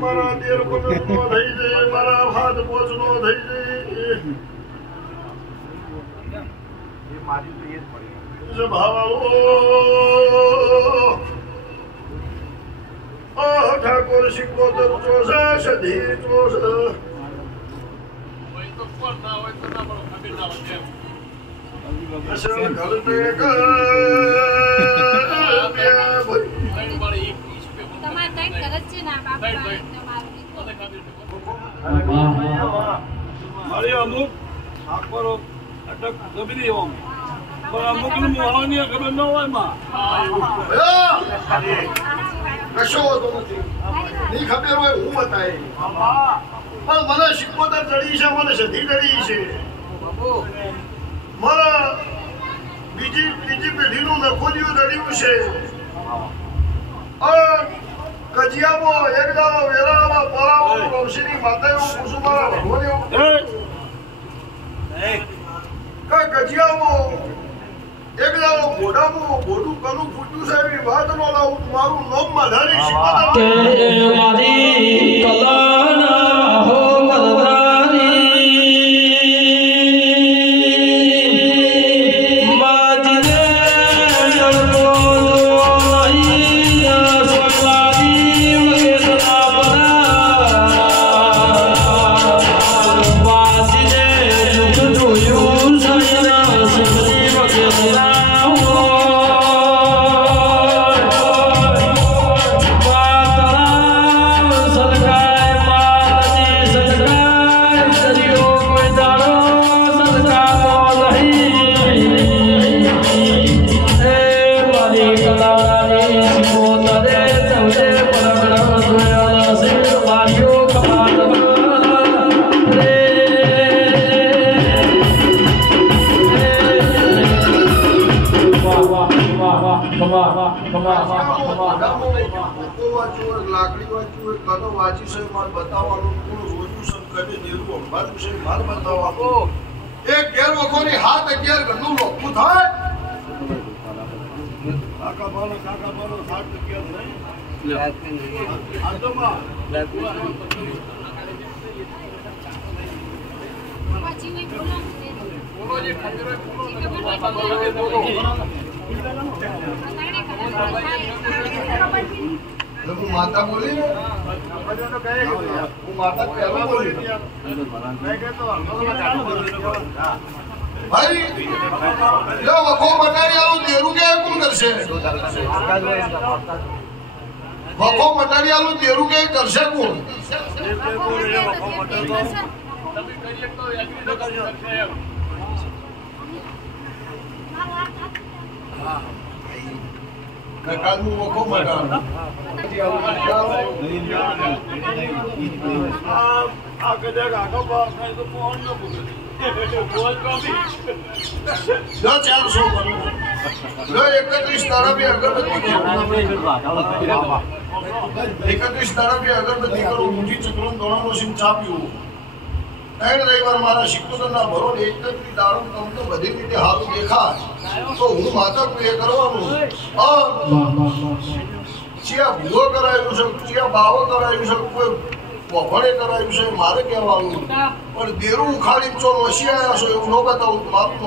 મારા દેર પગનો થઈ જાય, મારા હાથ પોચનો થઈ જાય, એ મારી તો એ જ પડી છે ભાવાઓ. ઠાકોર શિકોતર ચોસા સધી ચોસ અમુક ઠાકોરો અટક દબી દે પણ અમુક નું મોહની ખબર ન હોય માં કશો હોતો નથી. નહીં ખબર હોય હું બતાય પણ મને શિકોતર ચડી છે, મને સધી ચડી છે, મારા બીજી પેઢીનું નખોદિયું ચડ્યું છે. કજિયામાં એક દાડો વેરાળામાં પરાવો વંશીની માતા એવું પૂછું મારા ભગવાન એવું કજિયામાં એક દાડો ઘોડામાં ઘોડું કનું ફૂટ્યું છે એવી વાત નો લાવું મારું નામ માધારી લાકડી વાંચ્યું કનો વાંચ્યું છે મારે બતાવવાનું કોણ રોજ્યું છે કદી દેરું અંબાનું છે મારે બતાવવાનું. એક ઘેર વખોની 7-11 ઘરનું લોખું થાય. કાકા બાલો 7-11 નહીં આજોમાં હું માતા બોલી ને હું માતા પહેલા બોલી ભાઈ જો વખો મટાડી આવું દેરું કે કોણ કરશે? વખો મટાડી આવું દેરું કે કરશે કોણ? કાલનું વખો મટાડું આ કદાચ આગળ પાસ થાય તો ફોન ન પૂછે. જો 400 જો 31 તારીખે અગરબત્તી 31 તારીખે અગરબત્તી કરું ઊંચી ચક્રમ દોડાનો સિંહ ચા પીવું ત્રણ રવિવાર મારા શિક્ષકોના ભરો ને એક જ દારૂ તમને બધી રીતે સારું દેખાય તો હું માતા એ કરવાનું ચિયા ભૂવો કરાયું છે ચિયા બાવો કરાયું છે કોઈ વફળે કરાયું છે મારે કહેવાનું પણ દેરું ઉખાડી ચો વસી આવ્યા છો એવું ન બતાવું મારું